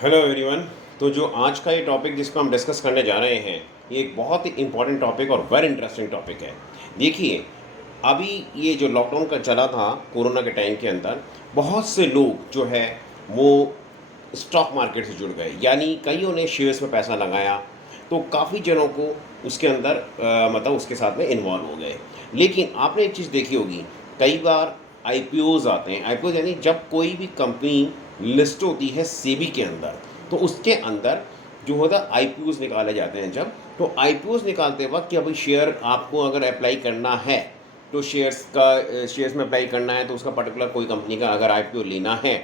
Hello everyone. तो जो आज का ये टॉपिक जिसको हम डिस्कस करने जा रहे हैं, ये एक बहुत ही इंपॉर्टेंट टॉपिक और वेरी इंटरेस्टिंग टॉपिक है। देखिए, अभी ये जो लॉकडाउन का चला था कोरोना के टाइम के अंदर, बहुत से लोग जो है वो स्टॉक मार्केट से जुड़ गए, यानी कईयों ने शेयर्स में पैसा लगाया। तो काफ़ी जनों को उसके अंदर मतलब उसके साथ में इन्वॉल्व हो गए। लेकिन आपने एक चीज़ देखी होगी, कई बार आईपीओज आते हैं। आईपीओ यानी जब कोई भी कंपनी लिस्ट होती है सेबी के अंदर, तो उसके अंदर जो होता है आईपीओज निकाले जाते हैं। जब तो आईपीओज निकालते वक्त कि अभी शेयर आपको अगर अप्लाई करना है, तो शेयर्स में अप्लाई करना है, तो उसका पर्टिकुलर कोई कंपनी का अगर आईपीओ लेना है,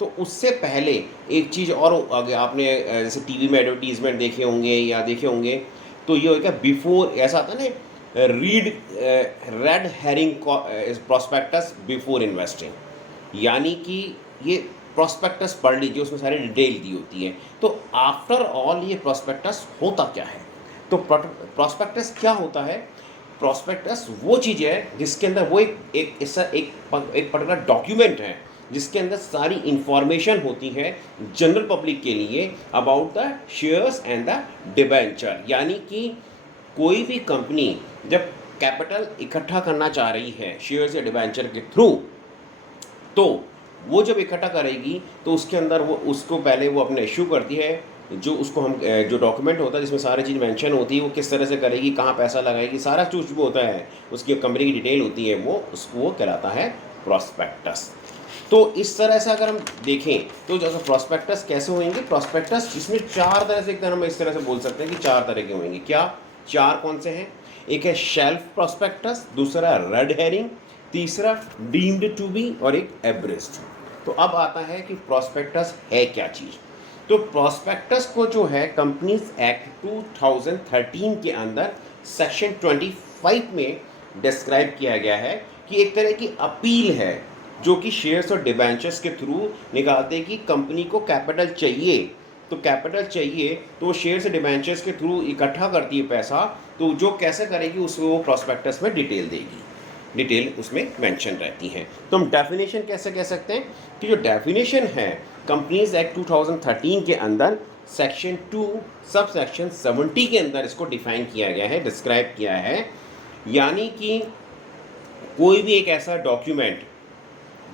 तो उससे पहले एक चीज़ और आगे आपने जैसे टीवी में एडवर्टीजमेंट देखे होंगे या देखे होंगे, तो ये होगा बिफोर, ऐसा आता है ना, red herring prospectus before investing, यानी कि ये प्रोस्पेक्टस पढ़ लीजिए, उसमें सारी डिटेल दी होती है। तो आफ्टर ऑल ये प्रोस्पेक्टस होता क्या है? तो प्रोस्पेक्टस क्या होता है? प्रोस्पेक्टस वो चीज़ है जिसके अंदर वो एक ऐसा एक पर्टिकुलर डॉक्यूमेंट है जिसके अंदर सारी इंफॉर्मेशन होती है जनरल पब्लिक के लिए about the shares and the debenture. यानी कि कोई भी कंपनी जब कैपिटल इकट्ठा करना चाह रही है शेयर्स या डिबेंचर के थ्रू, तो वो जब इकट्ठा करेगी तो उसके अंदर वो उसको पहले वो अपने इश्यू करती है, जो उसको हम जो डॉक्यूमेंट होता है जिसमें सारी चीज़ मेंशन होती है, वो किस तरह से करेगी, कहाँ पैसा लगाएगी, सारा कुछ वो होता है, उसकी कंपनी की डिटेल होती है, वो उसको वो कहलाता है प्रॉस्पेक्टस। तो इस तरह से अगर हम देखें तो जैसे प्रॉस्पेक्टस कैसे होंगे, प्रॉस्पेक्टस इसमें चार तरह से, एक तरह हम इस तरह से बोल सकते हैं कि चार तरह के होंगे। क्या चार कौन से हैं? एक है शेल्फ प्रॉस्पेक्टस, दूसरा रेड हेरिंग, तीसरा डीम्ड टू बी और एक एब्रेस्ट। तो अब आता है कि प्रॉस्पेक्टस है क्या चीज़। तो प्रॉस्पेक्टस को जो है कंपनीज एक्ट 2013 के अंदर सेक्शन 25 में डिस्क्राइब किया गया है कि एक तरह की अपील है जो कि शेयर्स और डिबेंचर्स के थ्रू निकालते हैं कि कंपनी को कैपिटल चाहिए। तो कैपिटल चाहिए तो वो शेयर्स और डिबेंचर्स के थ्रू इकट्ठा करती है पैसा, तो जो कैसे करेगी उसको वो प्रॉस्पेक्टस में डिटेल देगी, डिटेल उसमें मेंशन रहती है। तो हम डेफिनेशन कैसे कह सकते हैं कि जो डेफिनेशन है कंपनीज एक्ट 2013 के अंदर सेक्शन 2 सब सेक्शन 70 के अंदर इसको डिफाइन किया गया है, डिस्क्राइब किया है। यानी कि कोई भी एक ऐसा डॉक्यूमेंट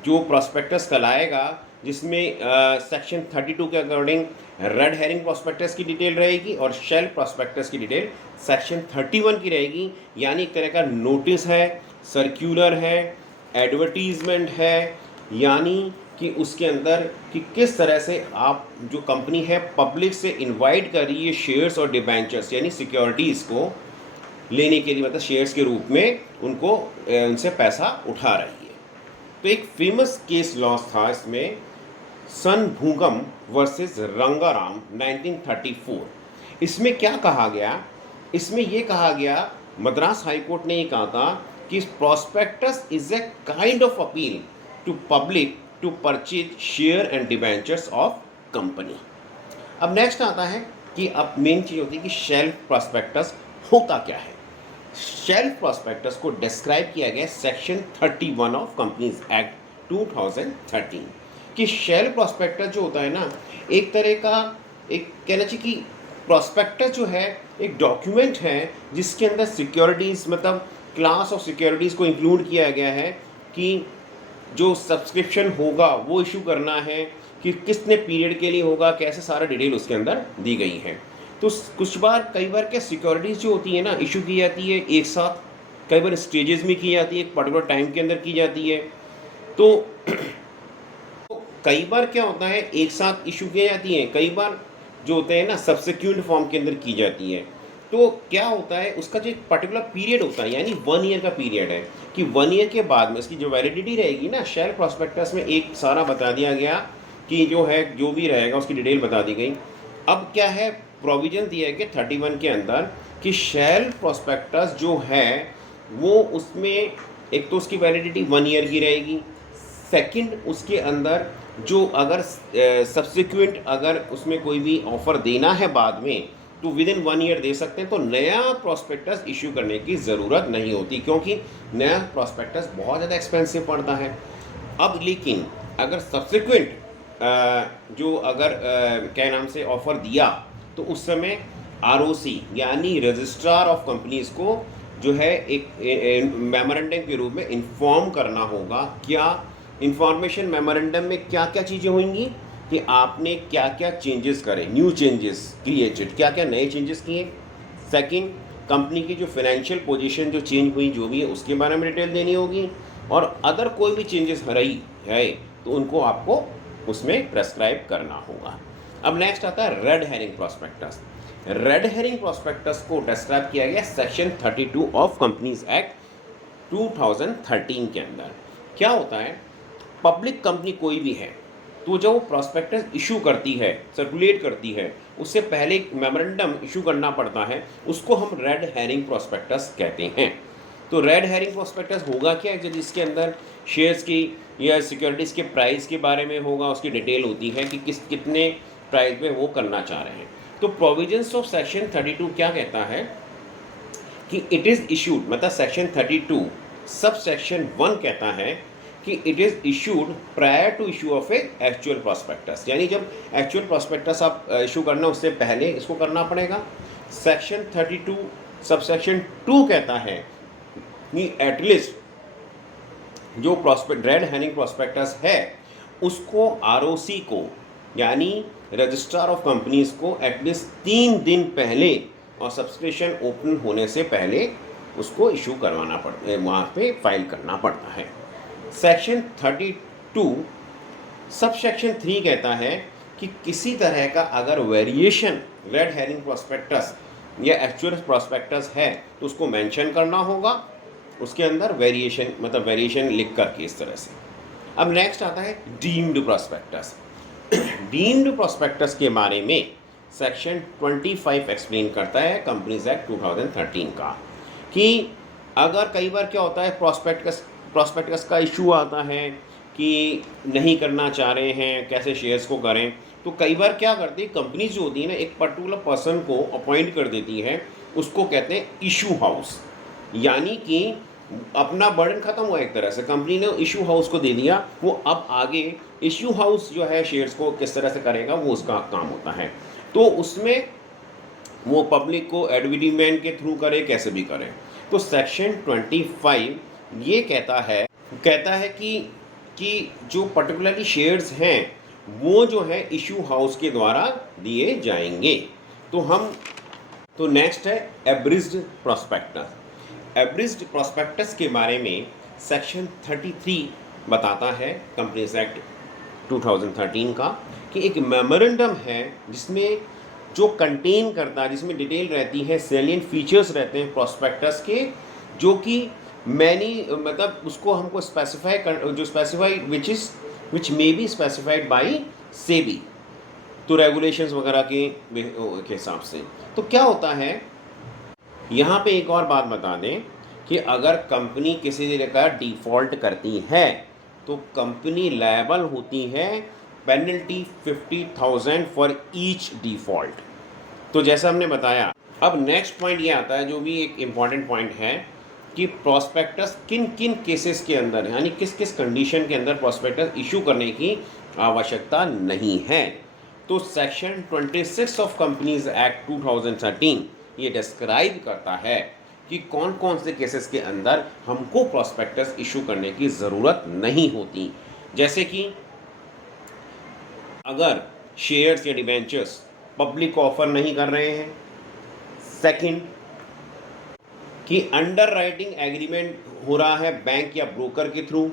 जो प्रॉस्पेक्टस कहलाएगा जिसमें सेक्शन 32 के अकॉर्डिंग रेड हेरिंग प्रॉस्पेक्टस की डिटेल रहेगी और शेल प्रॉस्पेक्टस की डिटेल सेक्शन 31 की रहेगी। यानी एक तरह का नोटिस है, सर्क्यूलर है, एडवर्टीजमेंट है, यानी कि उसके अंदर कि किस तरह से आप जो कंपनी है पब्लिक से इनवाइट कर रही है शेयर्स और डिबेंचर्स यानी सिक्योरिटीज़ को लेने के लिए, मतलब शेयर्स के रूप में उनको उनसे पैसा उठा रही है। तो एक फेमस केस लॉ था इसमें, सन भूगम वर्सेस रंगाराम 1934। इसमें क्या कहा गया? इसमें ये कहा गया, मद्रास हाई कोर्ट ने ये कहा था कि prospectus is a kind of appeal to public to purchase share and debentures of company. अब नेक्स्ट आता है कि अब मेन चीज़ होती है कि शेल्फ प्रॉस्पेक्टस होता क्या है। शेल्फ प्रॉस्पेक्टस को डिस्क्राइब किया गया सेक्शन 31 ऑफ कंपनीज एक्ट 2013 कि शेल्फ प्रॉस्पेक्टस जो होता है ना, एक तरह का एक कहना चाहिए कि प्रॉस्पेक्टस जो है एक डॉक्यूमेंट है जिसके अंदर सिक्योरिटीज़, मतलब क्लास ऑफ सिक्योरिटीज़ को इंक्लूड किया गया है कि जो सब्सक्रिप्शन होगा वो इशू करना है, कि कितने पीरियड के लिए होगा, कैसे सारा डिटेल उसके अंदर दी गई है। तो कुछ बार कई बार क्या सिक्योरिटीज़ जो होती है ना इशू की जाती है एक साथ, कई बार स्टेजेस में की जाती है, एक पर्टिकुलर टाइम के अंदर की जाती है। तो कई बार क्या होता है एक साथ इशू की जाती है, कई बार जो होते हैं ना सब्सिक्वेंट फॉर्म के अंदर की जाती है। तो क्या होता है उसका जो एक पर्टिकुलर पीरियड होता है, यानी 1 ईयर का पीरियड है कि 1 ईयर के बाद में इसकी जो वैलिडिटी रहेगी ना, शेयर प्रॉस्पेक्टस में एक सारा बता दिया गया कि जो है जो भी रहेगा उसकी डिटेल बता दी गई। अब क्या है, प्रोविजन दिया है कि 31 के अंदर कि शेयर प्रॉस्पेक्टस जो है वो उसमें एक तो उसकी वैलिडिटी 1 ईयर की रहेगी, सेकंड उसके अंदर जो अगर सब्सिक्वेंट अगर उसमें कोई भी ऑफ़र देना है बाद में तो विद इन 1 ईयर दे सकते हैं, तो नया प्रॉस्पेक्टस इशू करने की ज़रूरत नहीं होती क्योंकि नया प्रॉस्पेक्टस बहुत ज़्यादा एक्सपेंसिव पड़ता है। अब लेकिन अगर सब्सिक्वेंट जो अगर क्या नाम से ऑफ़र दिया, तो उस समय आरओसी यानी रजिस्ट्रार ऑफ कंपनीज़ को जो है एक मेमोरेंडम के रूप में इन्फॉर्म करना होगा। क्या इंफॉर्मेशन मेमोरेंडम में क्या क्या चीज़ें होंगी कि आपने क्या क्या चेंजेस करे, न्यू चेंजेस क्रिएटेड, क्या क्या नए चेंजेस किए। सेकंड, कंपनी की जो फाइनेंशियल पोजीशन जो चेंज हुई जो भी है उसके बारे में डिटेल देनी होगी, और अदर कोई भी चेंजेस रही है तो उनको आपको उसमें प्रेस्क्राइब करना होगा। अब नेक्स्ट आता है red herring prospectus. Red herring prospectus को डिस्क्राइब किया गया सेक्शन 32 ऑफ कंपनीज एक्ट 2013 के अंदर। क्या होता है, पब्लिक कंपनी कोई भी है तो जब वो प्रॉस्पेक्टस इशू करती है, सर्कुलेट करती है, उससे पहले एक मेमोरेंडम इशू करना पड़ता है, उसको हम रेड हेरिंग प्रॉस्पेक्टस कहते हैं। तो रेड हेरिंग प्रॉस्पेक्टस होगा क्या, जिसके अंदर शेयर्स की या सिक्योरिटीज़ के प्राइस के बारे में होगा, उसकी डिटेल होती है कि कितने प्राइस में वो करना चाह रहे हैं। तो प्रोविजंस ऑफ सेक्शन 32 क्या कहता है कि इट इज़ इशूड, मतलब सेक्शन 32 सब सेक्शन 1 कहता है कि it is issued prior to issue of a actual prospectus, यानी जब एक्चुअल प्रॉस्पेक्टस आप इशू करना उससे पहले इसको करना पड़ेगा। सेक्शन 32 सब सेक्शन 2 कहता है कि एटलीस्ट जो रेड हेरिंग प्रॉस्पेक्टस है उसको आरओसी को यानी रजिस्ट्रार ऑफ कंपनीज को एटलीस्ट 3 दिन पहले और सब्सक्रिप्शन ओपन होने से पहले उसको इशू करवाना पड़ता है, वहाँ पे फाइल करना पड़ता है। सेक्शन 32 सब सेक्शन 3 कहता है कि किसी तरह का अगर वेरिएशन रेड हेरिंग प्रॉस्पेक्टस या एक्चुअल प्रॉस्पेक्टस है तो उसको मेंशन करना होगा, उसके अंदर वेरिएशन मतलब वेरिएशन लिख करके इस तरह से। अब नेक्स्ट आता है डीम्ड प्रॉस्पेक्टस। डीम्ड प्रॉस्पेक्टस के बारे में सेक्शन 25 एक्सप्लेन करता है कंपनीज एक्ट 2013 का, कि अगर कई बार क्या होता है प्रॉस्पेक्टस का इशू आता है कि नहीं करना चाह रहे हैं, कैसे शेयर्स को करें, तो कई बार क्या करती है कंपनीज जो होती है ना, एक पर्टिकुलर पर्सन को अपॉइंट कर देती है, उसको कहते हैं इशू हाउस, यानी कि अपना बर्डन खत्म हुआ एक तरह से, कंपनी ने इशू हाउस को दे दिया, वो अब आगे इशू हाउस जो है शेयर्स को किस तरह से करेगा वो उसका काम होता है। तो उसमें वो पब्लिक को एडवर्टीजमेंट के थ्रू करे, कैसे भी करे। तो सेक्शन 25 ये कहता है कि जो पर्टिकुलरली शेयर्स हैं वो जो है इशू हाउस के द्वारा दिए जाएंगे। तो नेक्स्ट है एब्रिज्ड प्रॉस्पेक्टस। एब्रिज्ड प्रॉस्पेक्टस के बारे में सेक्शन 33 बताता है कंपनीज एक्ट 2013 का, कि एक मेमोरेंडम है जिसमें जो कंटेन करता है, जिसमें डिटेल रहती है, सैलिएंट फीचर्स रहते हैं प्रॉस्पेक्टस के, जो कि मतलब उसको हमको specify which may be specified by SEBI, तो रेगुलेशंस वगैरह के हिसाब से। तो क्या होता है यहाँ पे एक और बात बता दें कि अगर कंपनी किसी तरह का डिफ़ॉल्ट करती है तो कंपनी लायबल होती है पेनल्टी 50,000 फॉर ईच डिफ़ॉल्ट। तो जैसा हमने बताया, अब नेक्स्ट पॉइंट ये आता है जो भी एक इम्पॉर्टेंट पॉइंट है कि प्रॉस्पेक्टस किन किन केसेस के अंदर यानी किस किस कंडीशन के अंदर प्रॉस्पेक्टस इशू करने की आवश्यकता नहीं है। तो सेक्शन 26 ऑफ कंपनीज एक्ट 2013 ये डिस्क्राइब करता है कि कौन कौन से केसेस के अंदर हमको प्रॉस्पेक्टस इशू करने की ज़रूरत नहीं होती। जैसे कि अगर शेयर्स या डिबेंचर्स पब्लिक को ऑफर नहीं कर रहे हैं। सेकंड, कि अंडर राइटिंग एग्रीमेंट हो रहा है बैंक या ब्रोकर के थ्रू।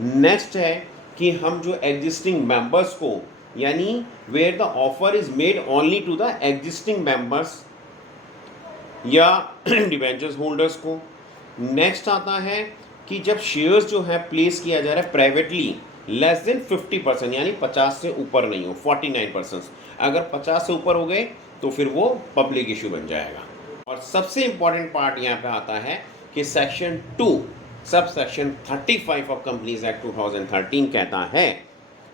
नेक्स्ट है कि हम जो एग्जिस्टिंग मेंबर्स को यानी where the offer is made only to the existing members या डिबेंचर्स होल्डर्स को। नेक्स्ट आता है कि जब शेयर्स जो है प्लेस किया जा रहा है प्राइवेटली लेस देन 50% यानी 50 से ऊपर नहीं हो, 49%। अगर 50 से ऊपर हो गए तो फिर वो पब्लिक इशू बन जाएगा। और सबसे इम्पॉर्टेंट पार्ट यहाँ पे आता है कि section 2 sub section 35 of companies act 2013 कहता है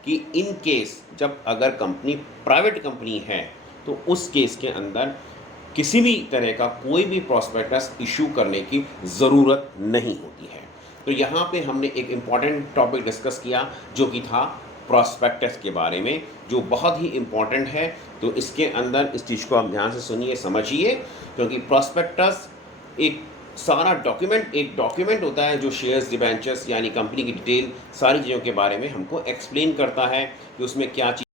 कि इन केस जब अगर कंपनी प्राइवेट कंपनी है तो उस केस के अंदर किसी भी तरह का कोई भी प्रॉस्पेक्टस इशू करने की ज़रूरत नहीं होती है। तो यहाँ पे हमने एक इम्पॉर्टेंट टॉपिक डिस्कस किया जो कि था प्रॉस्पेक्टस के बारे में, जो बहुत ही इम्पॉर्टेंट है। तो इसके अंदर इस चीज़ को आप ध्यान से सुनिए, समझिए, क्योंकि प्रॉस्पेक्टस एक एक डॉक्यूमेंट होता है जो शेयर्स डिबेंचर्स यानी कंपनी की डिटेल सारी चीज़ों के बारे में हमको एक्सप्लेन करता है कि उसमें क्या चीज़